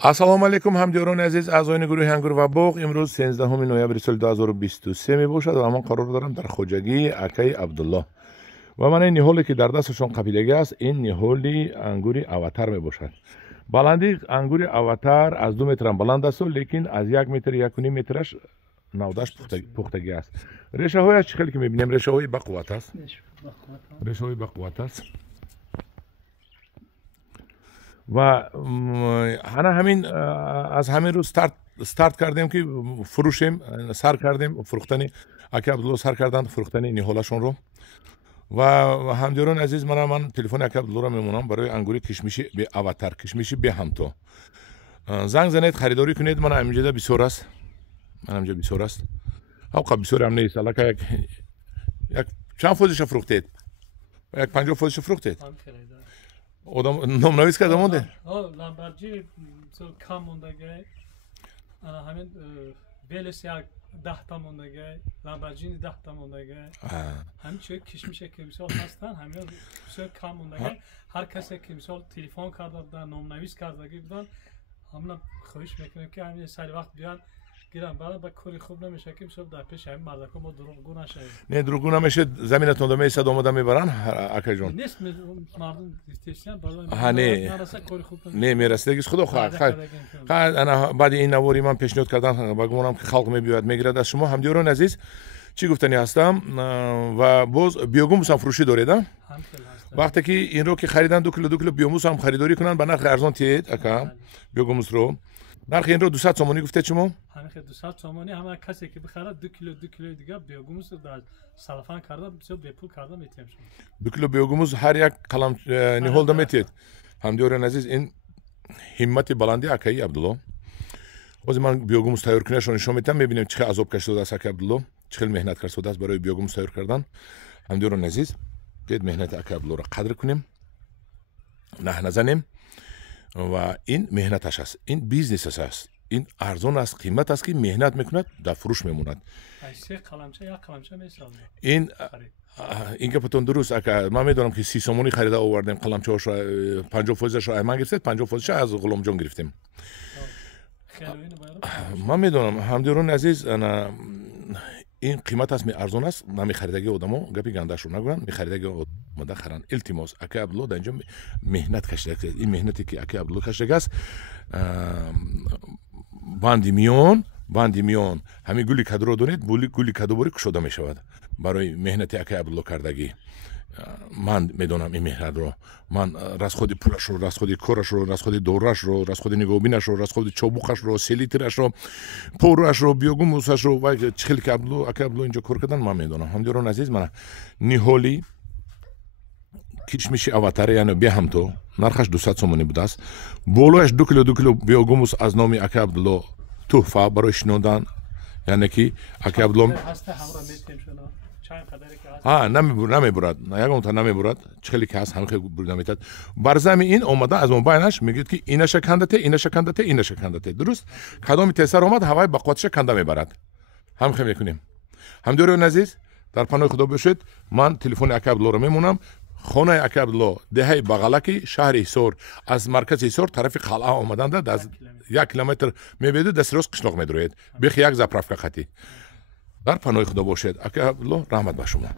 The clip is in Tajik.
ассалому алайкум ҳамдиёрони азиз, аъзоини гурӯҳи Ангур ва боғ. имрӯз 13 ноябри соли 2023 мебошад ва ман қарор дорам дар хоҷагии акаи Абдулло ва ман ин ниҳоле ки дар дасташон қабилага аст, ин ниҳоли ангури аватар мебошад. баландии ангури аватар аз 2 метр баланд аст, лекин аз 1 метр 1.5 метраш навдаш пухтагӣ аст. решаҳояш чӣ хеле ки мебинем, решаҳои бақувват аст. решаҳои бақувват аст. ва ана ҳамин аз ҳамин рӯз старт кардем ки фурӯшем, сар кардем фурӯхтани ака Абдулло, сар карданд фурӯхтани ниҳолашонро. ва ҳамдиёрони азиз, ман телефони ака Абдуллоро мемонам барои ангури кишмиши бе аватар, кишмиши бе ҳамто. занг занед, харидорӣ кунед. ман ҳаминҷода бисёр аст. ҳавқа бисёр ҳам нест. аллака як чанд фозиша фурӯхтед? як 50 фозиша фурӯхтед? Odam nomnavis karda monde? Lamborghini kam mondage. Hemen Veles ya 10 ta mondage. Lamborghini 10 ta mondage. Hem çok kişmişe kimsel hastan, hem çok kam mondage. Herkese kimsel telefon karda da nomnavis karda gibidan. Hamla خوش میکنم که همین سری وقت بیان گیرم بعد با کاری خوب نمیشه که میشه در پیش همین مردم ما دروغگو نشه. نه دروغگو نمیشه. زمینتون دو میسد آماده میبرن اکا جون. نیست مردم دیستیشن بالا. ها نه. نه میرسه دیگه خدا خواهد. انا بعد این نواری من پیشنهاد کردم بگم که خلق میبیاد میگیرد از شما. همدیوران عزیز چی گفتنی هستم و باز بیوگوموس هم فروشی دارید. وقتی که این رو که خریدن 2 کیلو بیوگوموس هم خریداری کنن به نرخ ارزان تید اکا بیوگوموس رو. نرخ این رو 200 تومانی گفته شما؟ همین 200 تومانی همه کسی که بخره 2 کیلو دیگه بیوگوموس در سلفان کرده بسیار به پول کرده میتیم شما. 2 کیلو بیوگوموس هر یک قلم نهال دمیتید. همدیوران عزیز این همت بلندی اکای عبدالله. از من بیوگوموس تیار کنه شون نشون میدم میبینیم چه عذاب کشیده است اکای عبدالله. چه مهنت کرده است برای بیوگوموس تیار کردن. همدیوران عزیز بیاید مهنت اکای عبدالله را قدر کنیم. نه نزنیم. و این مهنتش است. این بیزنسش است. این ارزان است، قیمت است که مهنت میکند در فروش میموند. این که پتون درست اگر من میدونم که 30 سومونی خریده آوردیم قلمچه‌اش را 50 فوزش را من گرفتید، 50 فوزش از غلام جان گرفتیم. من میدونم همدیوران عزیز انا این قیمت است، می ارزان است. نمی خریدگی آدمو گپی گندش رو نگن، می خریدگی آدم خرن. التماس اکای عبدالله در اینجا مهنت کشیده است. این مهنتی که اکای عبدالله کشیده است باندی میان همین گلی کدو رو دونید، گلی کدو باری کشوده می شود برای مهنتی اکای عبدالله کردگی. من میدونم این مهنت رو. من راست خودی پولش رو، راست خودی کارش رو، راست خودی دورش رو، راست خودی نگوبینش رو، راست خودی چوبوقش رو، سلیترش رو، پورش رو، بیوگوموسش رو و چخیلی که اکای عبدالله اینجا کار کردن من میدونم. همدیوران عزیز من نیهولی کشمشی аватар یعنی به هم تو نرخش 200 تومانی بوده است. بالایش 2 کیلو بیوگوموس از نام اکای عبدالله تحفه برای شنودن، یعنی که اکای عبدالله نمیبرد. یکم تا نمیبرد. چخیلی که هست همه خیلی برد نمیتد. برزمی این اومده از موبایلش میگید که اینا شکندته. درست؟ کدام تسر اومد هوای بقوتش کنده میبرد. هم خیلی میکنیم. همدیوران عزیز در پناه خدا باشید. من تلفن اکای عبدالله رو میمونم. خانه اکای عبدالله دهه بغلکی شهر ایسور از مرکز ایسور طرف قلعه آمدند. از 1 کیلومتر میبینید دست راست قشلاق میدروید. بیخ یک زاپرافکا خطی. در پناه خدا باشید. اکای عبدالله رحمت به شما.